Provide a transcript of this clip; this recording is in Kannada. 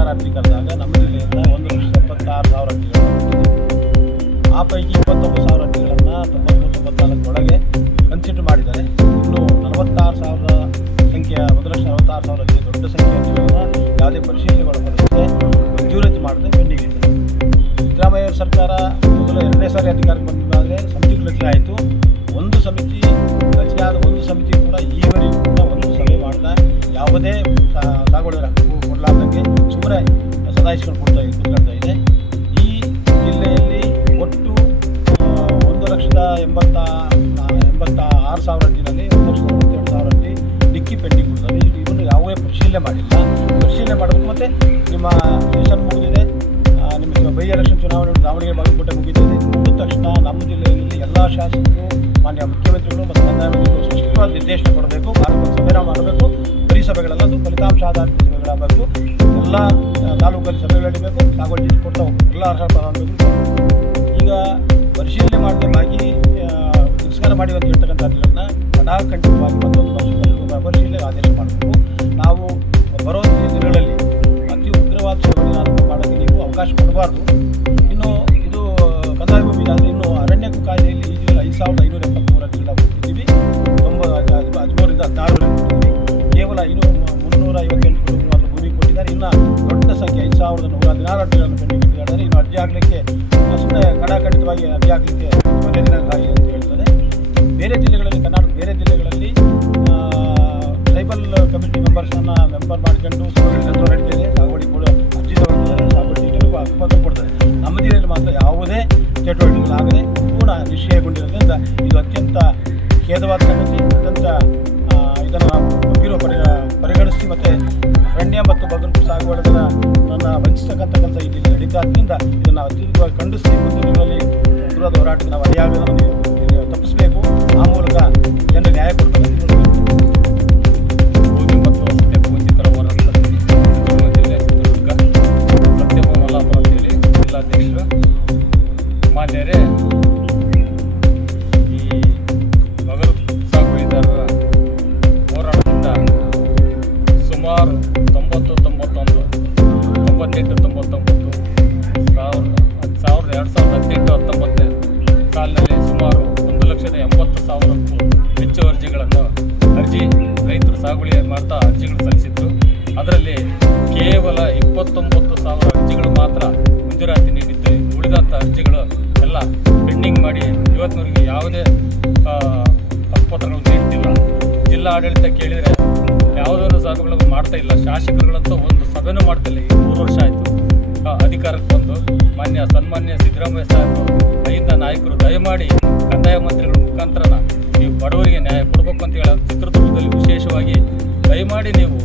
ಸರ್ಕಾರ ಅರ್ಜಿ ಕರೆದಾಗ ನಮ್ಮ ಜಿಲ್ಲೆಯಿಂದ 1,76,000 ಅರ್ಜಿಗಳನ್ನು ಆ ಪೈಕಿ 29,000 ಅರ್ಜಿಗಳನ್ನು 93-94 ಒಳಗೆ ಕನ್ಸಿಡರ್ ಮಾಡಿದ್ದಾರೆ. ಇನ್ನು 46,000 ಸಂಖ್ಯೆಯ 1,46,000 ಅರ್ಜಿ ದೊಡ್ಡ ಸಂಖ್ಯೆಯ ಅರ್ಜಿಗಳನ್ನು ಯಾವುದೇ ಪರಿಶೀಲನೆಗೊಳಪಡಿಸದೆ ಮಂಜೂರಾತಿ ಮಾಡದೆ ಪೆಂಡಿಂಗ್ ಇದೆ. ಸಿದ್ದರಾಮಯ್ಯ ಸರ್ಕಾರ ಮೊದಲು 2ನೇ ಸಾರಿ ಅಧಿಕಾರಕ್ಕೆ ಬಂದಿದ್ದಾದರೆ ಸಮಿತಿಗಳು ರಚನೆ ಆಯಿತು. ಒಂದು ಸಮಿತಿ ರಚನೆ ಆದ ಒಂದು ಸಮಿತಿ ಕೂಡ ಈವರೆಗೂ ಕೂಡ ಒಂದು ಸಭೆ ಮಾಡಿದ ಯಾವುದೇ ಸಾಗುವಳಿ ಹಕ್ಕು ಕೊಡಲಾರ್ದಂಗೆ ಸುಮ್ಮನೆ ಸದಾಯಿಸ್ಕೊಂಡು ಕೂತ್ಕೊಳ್ತಾ ಇದೆ. ಈ ಜಿಲ್ಲೆಯಲ್ಲಿ ಒಟ್ಟು 1,86,000 ಅರ್ಜಿನಲ್ಲಿ 1,92,000 ಅರ್ಜಿ ಡಿಕ್ಕಿ ಪೆಂಡಿಂಗ್ ಉಳಿದವೆ. ಇವನ್ನು ಯಾವುದೇ ಪರಿಶೀಲನೆ ಮಾಡಿಲ್ಲ. ಪರಿಶೀಲನೆ ಮಾಡಬೇಕು. ಮತ್ತು ನಿಮ್ಮ ಸೆಷನ್ ಮುಗಿದಿದೆ, ನಿಮ್ಮ ಬೈ ಎಲೆಕ್ಷನ್ ಚುನಾವಣೆ ದಾವಣಗೆರೆ ಬಾಗಲಕೋಟೆ ಮುಗಿದಿದೆ. ಮುಗಿದ ತಕ್ಷಣ ನಮ್ಮ ಜಿಲ್ಲೆಯಲ್ಲಿ ಎಲ್ಲ ಶಾಸಕರು, ಮಾನ್ಯ ಮುಖ್ಯಮಂತ್ರಿಗಳು ಮತ್ತು ಕಂದಾಯ ಮಂತ್ರಿಗಳು ಸ್ಪಷ್ಟವಾದ ನಿರ್ದೇಶನ ಕೊಡಬೇಕು. ವಾರಕ್ಕೊಂದು ಸಭೆನ ಮಾಡಬೇಕು. ಬರೀ ಸಭೆಗಳಲ್ಲ, ಅದು ಫಲಿತಾಂಶ ಆಧಾರಿತ ಸಭೆಗಳಾಗಬೇಕು. ಎಲ್ಲ ತಾಲೂಕಲ್ಲಿ ಸಭೆಗಳು ನಡೀಬೇಕು. ಸಾಗುವಳಿ ಕೊಡ್ತಾ ಹೋಗ್ಬೇಕು. ಎಲ್ಲ ಅರ್ಹ ಫಲಾನುಭವಿಗಳು ಈಗ ಪರಿಶೀಲನೆ ಮಾಡದೆ ಬಾಗಿ ತಿರಸ್ಕಾರ ಮಾಡಿ ಅಂತ ಹೇಳ್ತಕ್ಕಂಥ ಅರ್ಜಿಗಳನ್ನ ಕಡಾಖಂಡಿತವಾಗಿ ಮತ್ತೊಂದು ಪರಿಶೀಲನೆಗೆ ಆದೇಶ ಮಾಡಬೇಕು. ನಾವು ಬರೋ ದಿನಗಳಲ್ಲಿ ಅತಿ ಉಗ್ರವಾದ ಚಳವಳಿ ಆರಂಭ ಮಾಡೋಕ್ಕೆ ನೀವು ಅವಕಾಶ ಕೊಡಬಾರ್ದು. ಇನ್ನು ಇದು ಕಂದಾಯ ಭೂಮಿ ಆದರೆ ಇನ್ನು ಅರಣ್ಯ ಕಾಯ್ದೆಯಲ್ಲಿ ಈಗಾಗಲೇ 5,573 ಅರ್ಜಿಗಳನ್ನ ಕೊಟ್ಟಿದ್ದೀವಿ. 13ರಿಂದ 16 ಕೊಟ್ಟಿದ್ದೀವಿ. ಕೇವಲ ಇನ್ನು 358 ಕುಟುಂಬ ಭೂಮಿ ಕೊಟ್ಟಿದ್ದಾರೆ. ಇನ್ನು ದೊಡ್ಡ ಸಂಖ್ಯೆ 5,116 ಅರ್ಜಿಗಳನ್ನು ಪೆಂಡಿಂಗ್ ಇಟ್ಟಿದ್ದಾರೆ. ಇನ್ನು ಅರ್ಜಿ ಹಾಕಲಿಕ್ಕೆ ಸುಮ್ಮನೆ ಕಡಾಖಂಡಿತವಾಗಿ ಅರ್ಜಿ ಹಾಕಲಿಕ್ಕೆ ಒಂದೇ ದಿನ ಕಾಯಿ ಅಂತ ಹೇಳ್ತಾರೆ. ಬೇರೆ ಜಿಲ್ಲೆಗಳಲ್ಲಿ, ಕರ್ನಾಟಕದ ಬೇರೆ ಜಿಲ್ಲೆಗಳಲ್ಲಿ ಟ್ರೈಬಲ್ ಕಮಿಟಿ ಮೆಂಬರ್ಸನ್ನು ಮೆಂಬರ್ ಮಾಡ್ಕೊಂಡು ನಡೀತಿದೆ. ಸಾಗುವಳಿ ಕೂಡ ಅರ್ಜಿ ತಗೊಳ್ತಾರೆ, ಸಾಗುವಳಿ ಚೀಟಿಗೂ ಅನುಮತಿ ಕೊಡ್ತಾರೆ. ನಮ್ಮ ಜಿಲ್ಲೆಯಲ್ಲಿ ಮಾತ್ರ ಯಾವುದೇ ಚಟುವಟಿಕೆಗಳಾಗದೆ ಪೂರ್ಣ ನಿಶ್ಚಯಗೊಂಡಿರೋದ್ರಿಂದ ಇದು ಅತ್ಯಂತ ಖೇದವಾದ ಸಂಗತಿ. ಅತ್ಯಂತ ಇದನ್ನು ನಾವು ಗಂಭೀರ ಪರಿಗಣಿಸಿ ಮತ್ತು ಅರಣ್ಯ ಮತ್ತು ಬಗರು ಸಾಗುವಳಿಗಳ ನನ್ನ ವಂಚಿಸತಕ್ಕಂಥ ಕೆಲಸ ಇಲ್ಲಿ ನಡೀತಾದ್ರಿಂದ ಇದನ್ನು ಅತ್ಯಂತವಾಗಿ ಖಂಡಿಸಿ ಮುಂದಿನ ದಿನಗಳಲ್ಲಿ ಉಗ್ರವಾದ ಹೋರಾಟಕ್ಕೆ ನಾವು ಅಡಿಯಾಗದಂತೆ ತಪ್ಪಿಸಬೇಕು. ಆ ಮೂಲಕ ಜನರಿಗೆ ನ್ಯಾಯ ಕೊಡಬೇಕು. ಭೂಮಿ ಮತ್ತು ವಸತಿ ವಂಚಿತರ ಹೋರಾಟ ಸಮಿತಿ ಚಿತ್ರದುರ್ಗ ಜಿಲ್ಲೆ ಚಿತ್ರದುರ್ಗ ಸತ್ಯಭಾಮ ಮಲ್ಲಾಪುರ ಅಂತೇಳಿ ಜಿಲ್ಲಾಧ್ಯಕ್ಷರು. ಮಾನ್ಯರೇ, ಈ ಬಗರು ಸಾಗುವಳಿದಾರರ ಹೋರಾಟದಿಂದ ಸುಮಾರು 2018-19 ಸಾಲಿನಲ್ಲಿ ಸುಮಾರು 1,80,000ಕ್ಕೂ ಹೆಚ್ಚು ಅರ್ಜಿ ರೈತರು ಸಾಗುವಳಿ ಮಾಡ್ತಾ ಅರ್ಜಿಗಳು ಸಲ್ಲಿಸಿದ್ರು. ಅದರಲ್ಲಿ ಕೇವಲ 29,000 ಅರ್ಜಿಗಳು ಮಾತ್ರ ಮಂಜೂರಾತಿ ನೀಡಿದ್ದು. ಉಳಿದಂಥ ಅರ್ಜಿಗಳು ಎಲ್ಲ ಪೆಂಡಿಂಗ್ ಮಾಡಿ ಇವತ್ತಿನವರೆಗೆ ಯಾವುದೇ ಹಕ್ಕುಪತ್ರಗಳು ನೀಡ್ತಿಲ್ಲ. ಜಿಲ್ಲಾ ಆಡಳಿತ ಕೇಳಿದರೆ ಯಾವುದನ್ನು ಸಾಗುಗಳನ್ನು ಮಾಡ್ತಾ ಇಲ್ಲ. ಶಾಸಕರುಗಳಂತೂ ಒಂದು ಸಭೆನೂ ಮಾಡ್ತಿಲ್ಲ. ಈ 3 ವರ್ಷ ಆಯಿತು ಅಧಿಕಾರಕ್ಕೆ ಬಂದು. ಸನ್ಮಾನ್ಯ ಸಿದ್ದರಾಮಯ್ಯ ಸಾಹೇಬರು ಐದ ನಾಯಕರು ದಯಮಾಡಿ ಕಂದಾಯ ಮಂತ್ರಿಗಳ ಮುಖಾಂತರ ನೀವು ಬಡವರಿಗೆ ನ್ಯಾಯ ಕೊಡಬೇಕು ಅಂತ ಹೇಳೋದು. ಚಿತ್ರದುರ್ಗದಲ್ಲಿ ವಿಶೇಷವಾಗಿ ದಯಮಾಡಿ ನೀವು